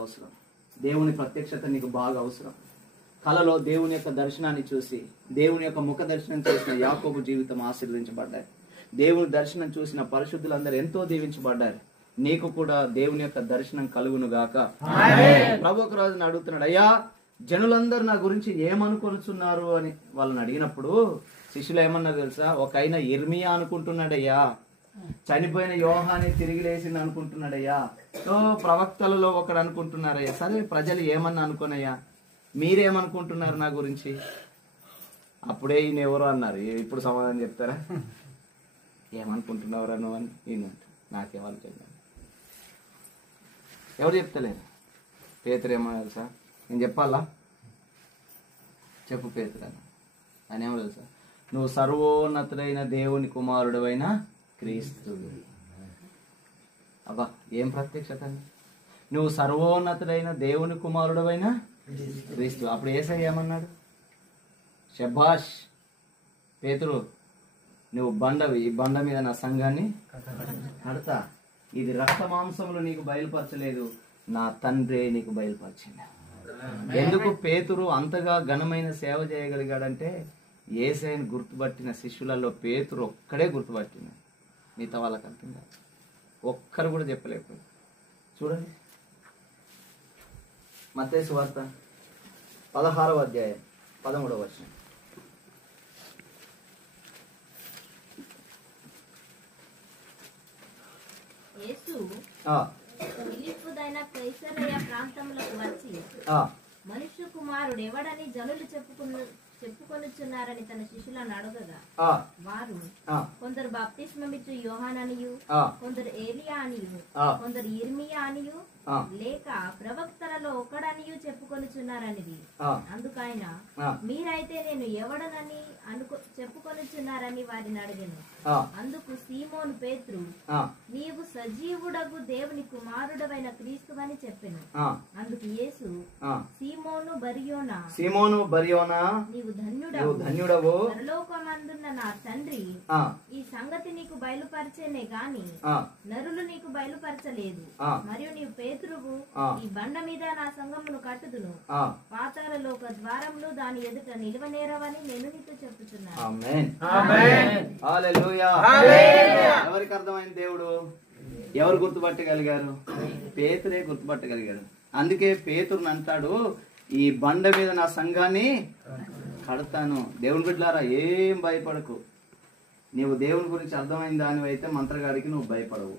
అవసరం. దేవుని ప్రత్యక్షత నీకు బాగా అవసరం. కలలో దేవుని యొక్క దర్శనాన్ని చూసి, దేవుని యొక్క ముఖ దర్శనం చూసిన యాకోబు జీవితం ఆశీర్వదించబడ్డారు. దేవుని దర్శనం చూసిన పరిశుద్ధులందరూ ఎంతో దీవించబడ్డారు. నీకు కూడా దేవుని యొక్క దర్శనం కలుగును గాక. ప్రభు ఒక రోజున అడుగుతున్నాడు, అయ్యా జనులందరూ నా గురించి ఏమనుకొనుచున్నారు అని వాళ్ళని అడిగినప్పుడు శిష్యులు ఏమన్నా తెలుసా? ఒక ఆయన ఇర్మియా అనుకుంటున్నాడయ్యా, చనిపోయిన యోహాని తిరిగి లేచింది అనుకుంటున్నాడయ్యా, ప్రవక్తలలో ఒకడు అనుకుంటున్నారయ్యా. సరే ప్రజలు ఏమన్నా అనుకోనయ్యా, మీరేమనుకుంటున్నారు నా గురించి? అప్పుడే ఈయన ఎవరు అన్నారు. ఇప్పుడు సమాధానం చెప్తారా? ఏమనుకుంటున్నావురా నువ్వు అని ఈయన నాకేమనుకున్నాను. ఎవరు చెప్తలేరు. పేతురు ఏమో తెలుసా? నేను చెప్పాలా? చెప్పు పేతురు అని. ఆయన ఏమో తెలుసా? నువ్వు సర్వోన్నతుడైన దేవుని కుమారుడు అయిన క్రీస్తు. అబ్బా ఏం ప్రత్యక్షత అండి! నువ్వు సర్వోన్నతుడైన దేవుని కుమారుడు అయిన క్రీస్తు. అప్పుడు యేసయ్య ఏమన్నాడు? శభాష్ పేతురు, నువ్వు బండవి, ఈ బండ మీద నా సంఘాన్ని కడతా. ఇది రక్త మాంసములు నీకు బయలుపరచలేదు, నా తండ్రే నీకు బయలుపరిచింది. ఎందుకు పేతురు అంతగా ఘనమైన సేవ చేయగలిగాడంటే యేసయ్యను గుర్తుపట్టిన శిష్యులలో పేతురు ఒక్కడే గుర్తుపట్టినాడు. మిగతా వాళ్ళకి అర్థం కాదు. ఒక్కరు కూడా చెప్పలేకపోయారు. చూడండి మత్తయి సువార్త 16వ అధ్యాయం 13వ వచనం. యేసు ఫిలిప్పుదైన కైసరయ ప్రాంతములకు వచ్చి మనుష్య కుమారుడు ఎవడని జనులు చెప్పుకొనుచున్నారని తన శిష్యులను అడగగా వారు కొందరు బాప్తిస్మమిచ్చు యోహాననియు, కొందరు ఏలియా అనియు, కొందరు ఇర్మియా అనియు, లేక ప్రవక్తలలో ఒకడనియు చెప్పుకొనుచున్నారనిది. అందుకైన మీరైతే నేను ఎవడనని చెప్పుకొనుచున్నారని వారిని అడిగాను. అందుకు సీమోను పేతురు, నీవు సజీవుడగు దేవుని కుమారుడవైన క్రీస్తువని చెప్పెను. అందుకు యేసు, సీమోను బరియోనా, నీవు ధన్యుడవు, పరలోకమందున్న నా తండ్రి ఈ సంగతి నీకు బయలుపరిచేనే గాని నరులు నీకు బయలుపరచలేదు. మరియు నీవు పేతురువు, ఈ బండ మీద నా సంఘమును కట్టుదును, పాతాళలోక ద్వారములు దాని ఎదుట నిలవనేరవని నేను నీతో చెప్పుచున్నాను. ఎవరికి అర్థమైంది? దేవుడు ఎవరు గుర్తుపట్టగలిగారు? పేతురే గుర్తుపట్టగలిగాడు. అందుకే పేతురుని అంటాడు, ఈ బండ మీద నా సంఘాన్ని కడతాను. దేవుని బిడ్డలారా, ఏం భయపడకు. నీవు దేవుని గురించి అర్థమైన దానివైతే మంత్రగాడికి నువ్వు భయపడవు.